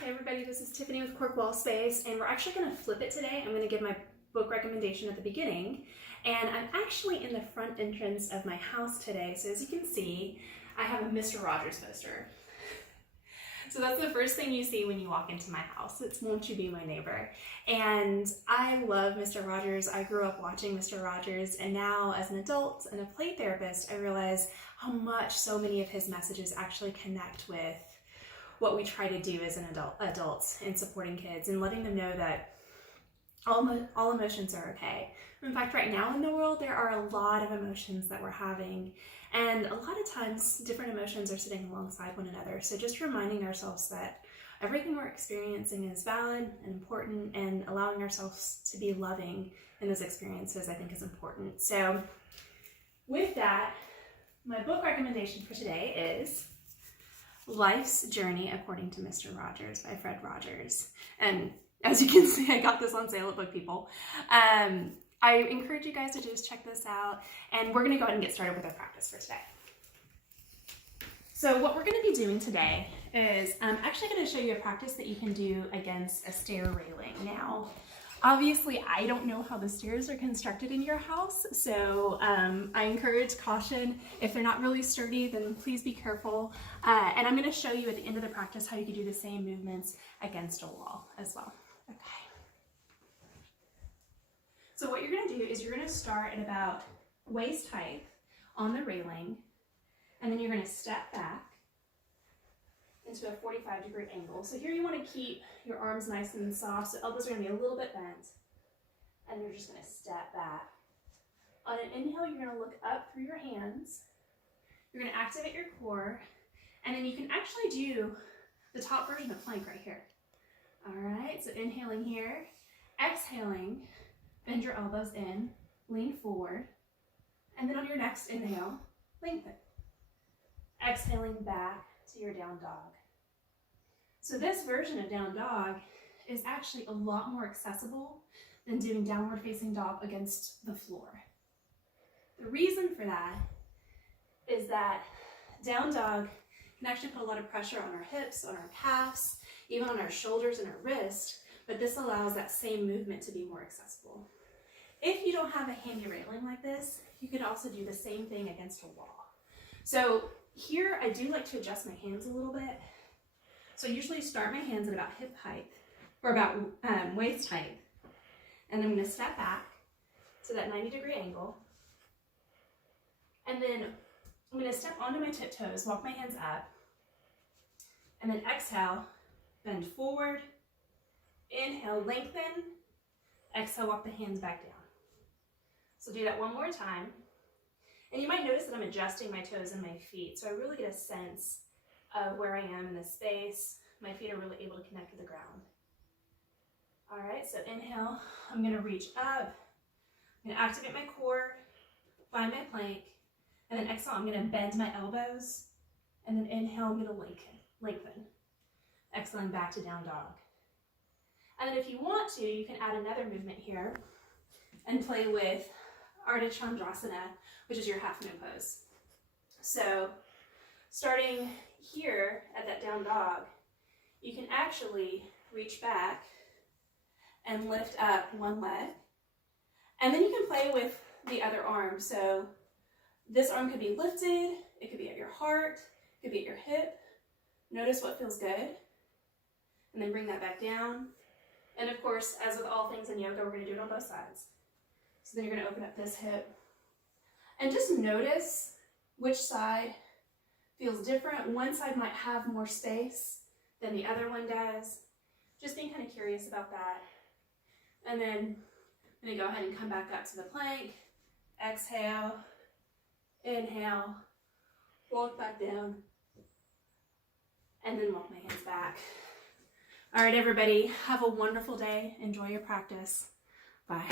Hey everybody, this is Tiffany with Cork Wall Space, and we're actually going to flip it today. I'm going to give my book recommendation at the beginning, and I'm actually in the front entrance of my house today. So as you can see, I have a Mr. Rogers poster. So that's the first thing you see when you walk into my house. It's "Won't you be my neighbor?" And I love Mr. Rogers. I grew up watching Mr. Rogers, and now as an adult and a play therapist, I realize how much so many of his messages actually connect with what we try to do as an adults in supporting kids and letting them know that all emotions are okay. In fact, right now in the world, there are a lot of emotions that we're having, and a lot of times different emotions are sitting alongside one another. So just reminding ourselves that everything we're experiencing is valid and important, and allowing ourselves to be loving in those experiences, I think, is important. So with that, my book recommendation for today is Life's Journey According to Mr. Rogers by Fred Rogers. And as you can see, I got this on sale at Book People. I encourage you guys to just check this out, and we're going to go ahead and get started with our practice for today. So what we're going to be doing today is I'm actually going to show you a practice that you can do against a stair railing. Now, obviously, I don't know how the stairs are constructed in your house, so I encourage caution. If they're not really sturdy, then please be careful. And I'm going to show you at the end of the practice how you can do the same movements against a wall as well. Okay. So what you're going to do is you're going to start at about waist height on the railing, and then you're going to step back into a 45-degree angle. So here you want to keep your arms nice and soft, so elbows are going to be a little bit bent, and you're just going to step back. On an inhale, you're going to look up through your hands. You're going to activate your core, and then you can actually do the top version of plank right here. All right, so inhaling here, exhaling, bend your elbows in, lean forward, and then on your next inhale, lengthen. Exhaling back to your down dog. So this version of down dog is actually a lot more accessible than doing downward facing dog against the floor. The reason for that is that down dog can actually put a lot of pressure on our hips, on our calves, even on our shoulders and our wrist, but this allows that same movement to be more accessible. If you don't have a handy railing like this, you could also do the same thing against a wall. So here I do like to adjust my hands a little bit. So I usually start my hands at about hip height, or about waist height, and then I'm going to step back to that 90-degree angle, and then I'm going to step onto my tiptoes, walk my hands up, and then exhale, bend forward, inhale, lengthen, exhale, walk the hands back down. So do that one more time. And you might notice that I'm adjusting my toes and my feet, so I really get a sense of where I am in the space. My feet are really able to connect to the ground. All right, so inhale, I'm gonna reach up, I'm gonna activate my core, find my plank, and then exhale, I'm gonna bend my elbows, and then inhale, I'm gonna lengthen. Exhaling back to down dog. And then if you want to, you can add another movement here and play with Ardha Chandrasana, which is your half moon pose. So starting here at that down dog, you can actually reach back and lift up one leg, and then you can play with the other arm. So this arm could be lifted, it could be at your heart, it could be at your hip. Notice what feels good, and then bring that back down. And of course, as with all things in yoga, we're going to do it on both sides. So then you're going to open up this hip, and just notice which side feels different. One side might have more space than the other one does. Just being kind of curious about that. And then I'm going to go ahead and come back up to the plank. Exhale, inhale, walk back down, and then walk my hands back. All right, everybody, have a wonderful day. Enjoy your practice. Bye.